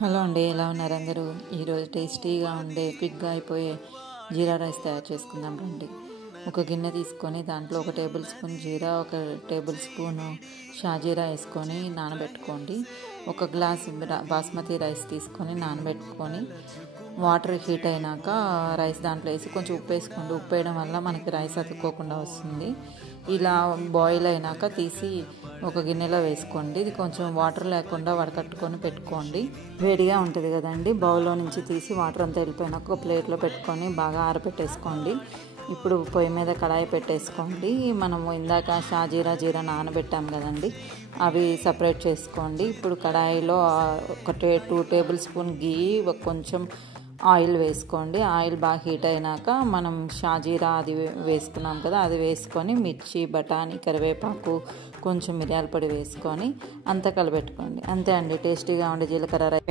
Hello అండి, ఎలా ఉన్నారు అందరూ? ఈరోజు టేస్టీగా ఉండే క్విక్గా అయిపోయే జీరా రైస్ తయారు చేసుకుందాం రండి. ఒక గిన్నె తీసుకొని దాంట్లో 1 టేబుల్ స్పూన్ జీరా, 1 టేబుల్ స్పూను షాజీరా వేసుకొని నానబెట్టుకోండి. 1 గ్లాస్ బాస్మతి రైస్ తీసుకొని నానబెట్టుకొని వాటర్ హీట్ అయినాక రైస్ దాంట్లో వేసి కొంచెం ఉప్పు వేసుకోండి. ఉప్పు వేయడం వల్ల మనకి రైస్ అతుక్కోకుండా వస్తుంది. ఇలా బాయిల్ అయినాక తీసి ఒక గిన్నెలో వేసుకోండి. ఇది కొంచెం వాటర్ లేకుండా వడకట్టుకొని పెట్టుకోండి. వేడిగా ఉంటుంది కదండి, బౌల్లో నుంచి తీసి వాటర్ అంతా వెళ్ళిపోయినాక ఒక ప్లేట్లో పెట్టుకొని బాగా ఆరబెట్టేసుకోండి. ఇప్పుడు పొయ్యి మీద కడాయి పెట్టేసుకోండి. మనము ఇందాక షాజీరా జీరా నానబెట్టాం కదండి, అవి సపరేట్ చేసుకోండి. ఇప్పుడు కడాయిలో 2 టేబుల్ స్పూన్ గీ, కొంచెం ఆయిల్ వేసుకోండి. ఆయిల్ బాగా హీట్ అయినాక మనం షాజీరా అది వేసుకున్నాం కదా, అది వేసుకొని మిర్చి, బఠానీ, కరివేపాకు, కొంచెం మిరియాల పొడి వేసుకొని అంతా కలబెట్టుకోండి. అంతే అండి, టేస్టీగా ఉండే జీలకర్ర రైస్.